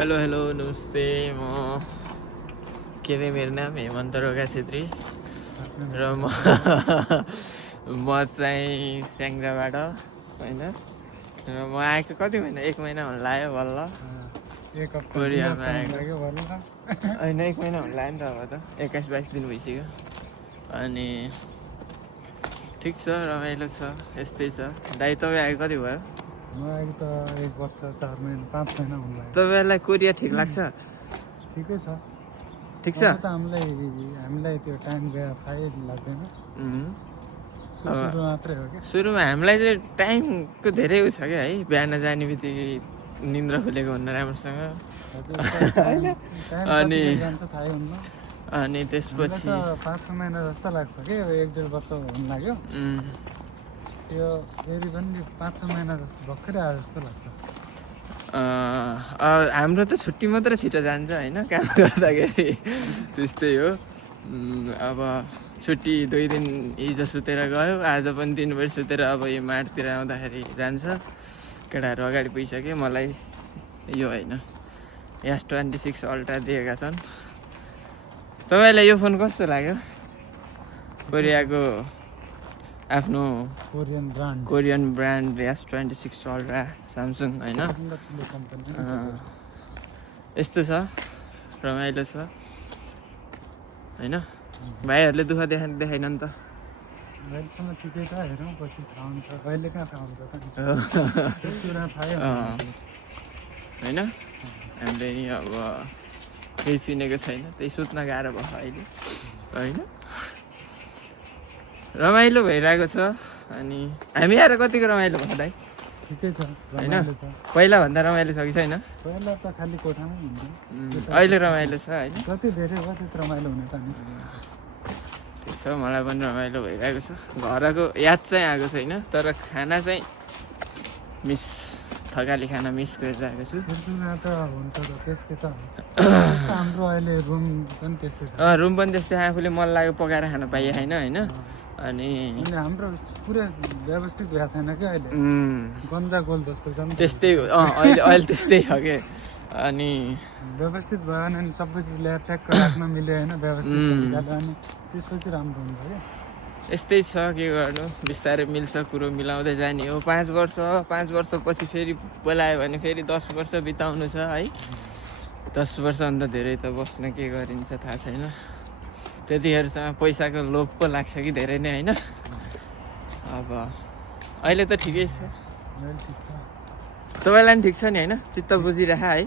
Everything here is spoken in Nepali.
हेलो हेलो नमस्ते म के अरे मेरो नाम हेमन्त रोका छेत्री र म चाहिँ स्याङ्जाबाट होइन र म आएको कति महिना 1 महिना हुन लाग्यो बल्ल कोरियामा आएको होइन 1 महिना हुन लाग्यो नि त अब त 21-22 दिन भइसक्यो अनि ठिक छ रमाइलो छ यस्तै छ दाइ तपाईँ आएको कति भयो म अहिले त 1 वर्ष 4 महिना 5 महिना हुन लाग्यो तपाईँलाई कोरिया ठिक लाग्छ ठिकै छ ठिक छ अब त हामीलाई त्यो टाइम गयो थाहै लाग्दैन सुरु मात्रै हो क्या सुरुमा हामीलाई चाहिँ टाइमको धेरै उयो छ क्या है बिहान जाने बित्तिकै निन्द्रा खुलेको हुन्न राम्रोसँग अनि जान्छ थाहै हुन्न अनि त्यसपछि 5-6 महिना जस्तो लाग्छ कि 1-1.5 वर्ष हुन लाग्यो त्यो फेरि पनि 5-6 महिना जस्तो भर्खरै आयो जस्तो लाग्छ हाम्रो त छुट्टी मात्र छिटो जान्छ होइन काम गर्दाखेरि त्यस्तै हो अब छुट्टी 2 दिन हिजो सुतेर गयो आज पनि दिनभरि सुतेर अब यो माडतिर आउँदाखेरि जान्छ केटाहरू अगाडि पुगिसक्यो मलाई यो होइन S26 अल्ट्रा दिएका छन् तपाईँलाई यो फोन कस्तो लाग्यो कोरियाको आफ्नो Korean brand S26 ultra Samsung होइन यस्तो छ रमाइलो छ होइन भाइहरूले दुःख देखाइन नि त अहिलेसम्म ठिकै छ हेरौँ पछि थाहा हुन्छ अहिले कहाँ थाहा हुन्छ त कुरा थाहै होइन हामीले नि अब केही चिनेको छैन त्यही सुत्न गाह्रो भयो अहिले होइन रमाइलो भइरहेको छ अनि हामी आएर कतिको रमाइलो भयो दाइ ठिकै छ होइन पहिलाभन्दा रमाइलो छ कि छैन पहिला त खालि कोठामै हुन्थ्यो अहिले रमाइलो छ होइन जति धेरै भयो त्यति रमाइलो हुने त नि ठिक छ मलाई पनि रमाइलो भइरहेको छ घरको याद चाहिँ आएको छैन तर खाना चाहिँ मिस थकाली खाना मिस गरिरहेको छु त हुन्छ त त्यस्तै त हाम्रो अहिले रुम पनि त्यस्तै छ रुम पनि त्यस्तै आफूले मन लाग्यो पकाएर खान पाइए होइन होइन अनि हाम्रो पुरै व्यवस्थित भएको छैन क्या अहिले गन्जा गोल जस्तो छ नि त्यस्तै अहिले त्यस्तै छ कि अनि व्यवस्थित भयो भने सबै चिज ल्याएर ट्याक्क राख्न मिल्यो होइन व्यवस्थित तरिकाले अनि त्यसपछि राम्रो हुन्छ क्या यस्तै छ के गर्नु बिस्तारै मिल्छ कुरो मिलाउँदै जाने हो 5 वर्षपछि फेरि बोलायो भने फेरि 10 वर्ष बिताउनु छ है 10 वर्षभन्दा धेरै त बस्न के गरिन्छ थाहा छैन त्यतिखेरसँग पैसाको लोभ पो लाग्छ कि धेरै नै होइन अब अहिले त ठिकै छ ठिक छ तपाईँलाई पनि ठिक छ नि होइन चित्त बुझिरह है